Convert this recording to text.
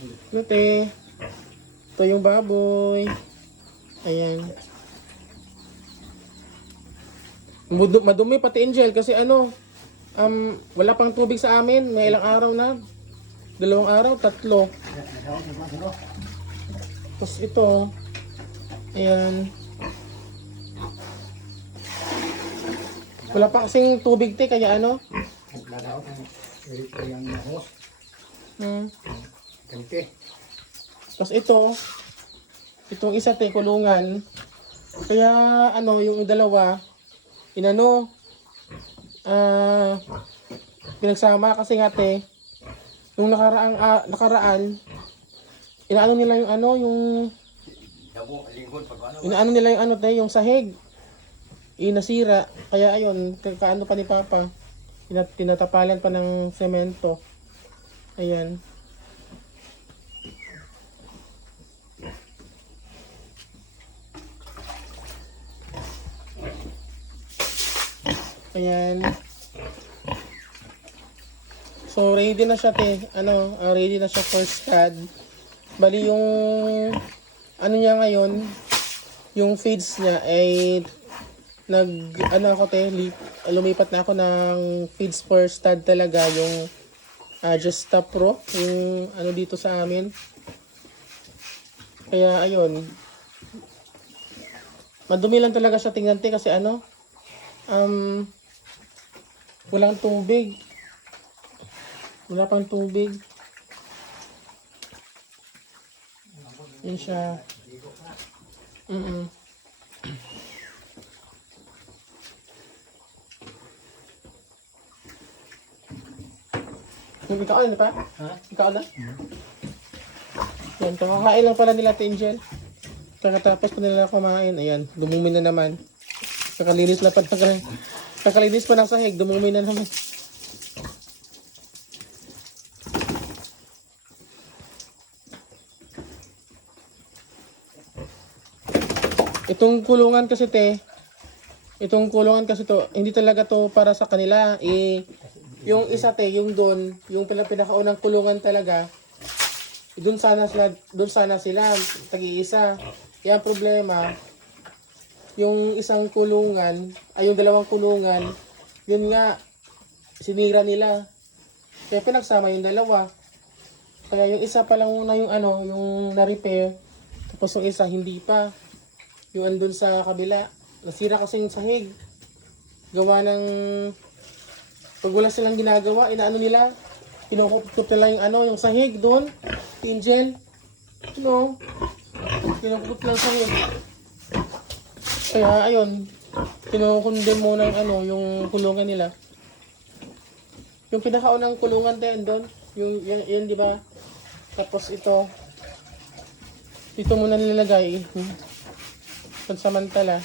Ito, te. Ito yung baboy. Ayan. Madumi pati Angel kasi ano, wala pang tubig sa amin. May ilang araw na. 2 araw, 3. Tapos ito, ayan. Wala pa kasing tubig, te, kaya ano? Tapos itong isa, te, kulungan. Kaya ano, yung dalawa, inano, pinagsama kasi nga, te, yung nakaraan, inaano nila yung ano, inaano nila yung ano, te, yung sahig. Nasira. Kaya ayun, kaano pa ni Papa, tinatapalan pa ng semento. Ayan. Ayan. So ready na siya, te. Ano, ready na siya for scad. Bali yung ano niya ngayon, yung feeds niya ay lumipat na ako ng feeds for stud talaga, yung Justa Pro, yung ano dito sa amin. Kaya ayun. Madumi lang talaga siya tingnan, te, kasi ano, walang tubig. Wala pang tubig. Yan siya. Ikaw na pa? Ha? Ikaw na? Yan, kakakain lang pala nila, Angel. Kakatapos pa nila kumain. Ayan, dumumi na naman. Kakalinis pa ng sahig, dumumi na naman. Itong kulungan kasi, te, hindi talaga to para sa kanila. Yung isa, te, yung doon, yung pinakaunang kulungan talaga, doon sana sila, tag-iisa. Kaya ang problema, yung isang kulungan, yung 2 kulungan, yun nga, sinira nila. Kaya pinagsama yung 2. Kaya yung isa pa lang na yung ano, yung na-repair, tapos yung isa hindi pa. Yung andun sa kabila, nasira kasi yung sahig. Gawa ng, pag wala silang ginagawa, inaano nila, kinukup nila yung ano, yung sahig doon, Angel. No? Kinukup nila yung sahig. Kaya ayun, kinukundem muna yung ano, yung kulungan nila. Yung pinakaunang kulungan din doon, yung yan, di ba? Tapos ito muna nilalagay. Pansamantala.